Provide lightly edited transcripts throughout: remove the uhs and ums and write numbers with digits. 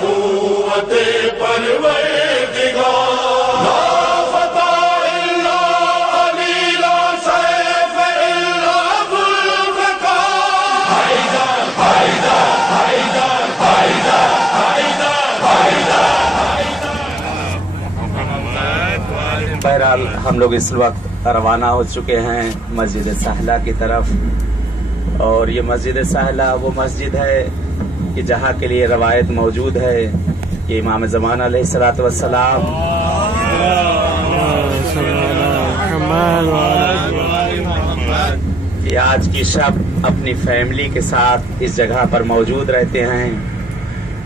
قوت پروردگار لا فتح الا علی لا سیف الا ذوالفقار حیدر حیدر حیدر حیدر حیدر حیدر. بہرحال ہم لوگ اس وقت روانہ ہو چکے ہیں مسجد سہلہ کی طرف، اور یہ مسجد سہلہ وہ مسجد ہے کہ جہاں کے لیے روایت موجود ہے کہ امام زمانہ علیہ الصلوۃ والسلام کہ آج کی شب اپنی فیملی کے ساتھ اس جگہ پر موجود رہتے ہیں.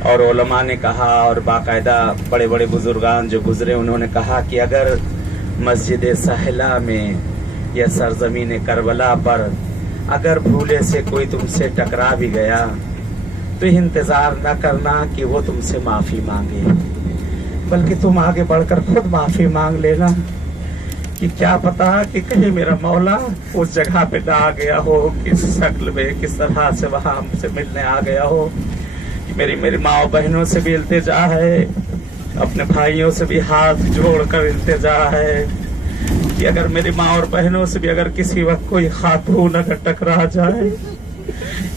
اور علماء نے کہا اور باقاعدہ بڑے بڑے بزرگان جو گزرے انہوں نے کہا کہ اگر مسجد سہلہ میں یا سرزمین کربلا پر اگر بھولے سے کوئی تم سے ٹکرا بھی گیا تو انتظار نہ کرنا کہ وہ تم سے معافی مانگے، بلکہ تم آگے بڑھ کر خود معافی مانگ لینا کہ کیا پتا کہ کہیں میرا مولا اس جگہ پہ نہ آ گیا ہو، کس شکل میں کس طرح سے وہاں ہم سے ملنے آ گیا ہو. میری ماں و بہنوں سے بھی التجا ہے، اپنے بھائیوں سے بھی ہاتھ جوڑ کر التجا ہے کہ اگر میری ماں اور بہنوں سے بھی اگر کسی وقت کوئی خاتون اگر ٹکرا جائے،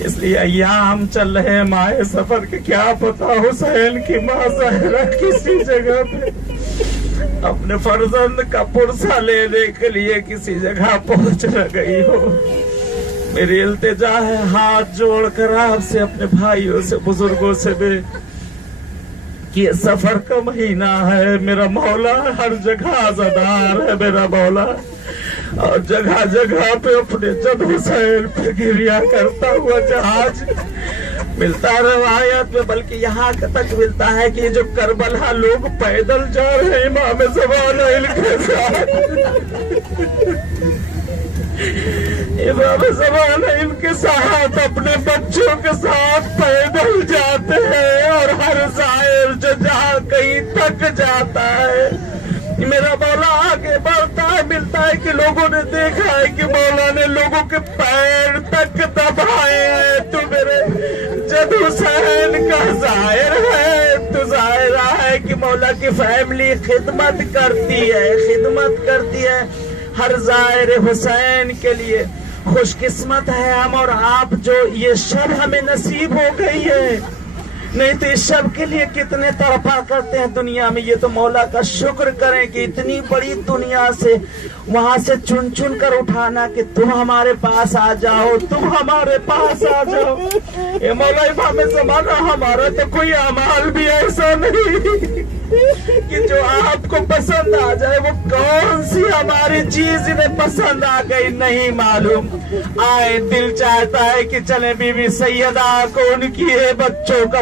اس لیے ایام چل رہے ہیں مائے سفر کے، کیا پتا حسین کی ماں زہرا کسی جگہ پہ اپنے فرزند کا پرسہ لینے کے لیے کسی جگہ پہنچ نہ گئی ہو. میری التجا ہے ہاتھ جوڑ کر آپ سے، اپنے بھائیوں سے، بزرگوں سے بھی کہ یہ سفر کا مہینہ ہے، میرا مولا ہر جگہ عزادار ہے میرا مولا، اور جگہ جگہ پہ اپنے جد حسین پہ گریا کرتا ہوا جہاز ملتا روایت میں، بلکہ یہاں تک ملتا ہے کہ جو کربلا لوگ پیدل جا رہے ہیں امام زمانہ ان کے ساتھ، امام زمانہ ان کے ساتھ اپنے بچوں کے ساتھ پیدل جاتے ہیں، اور ہر زائر جو جہاں کہیں تک جاتا ہے میرا مولا آگے بڑھتا ہے، ملتا ہے کہ لوگوں نے دیکھا ہے کہ مولا نے لوگوں کے پیر تک دبائے ہیں. تو میرے جد حسین کا ظاہر ہے، تو ظاہرہ ہے کہ مولا کی فیملی خدمت کرتی ہے. ہر زائر حسین کے لیے خوش قسمت ہے ہم اور آپ جو یہ شب ہمیں نصیب ہو گئی ہے، نہیں تو اس شب کے لیے کتنے تڑپا کرتے ہیں دنیا میں. یہ تو مولا کا شکر کریں کہ اتنی بڑی دنیا سے وہاں سے چن چن کر اٹھانا کہ تم ہمارے پاس آ جاؤ، تم ہمارے پاس آ جاؤ. اے مولا امام زمانہ ہمارا تو کوئی اعمال بھی ایسا نہیں کہ جو آپ کو پسند آ جائے. وہ کون سی ہماری چیز انہیں پسند آ گئی نہیں معلوم. آئے دل چاہتا ہے کہ چلیں بی بی سیدہ کو ان کی بچوں کا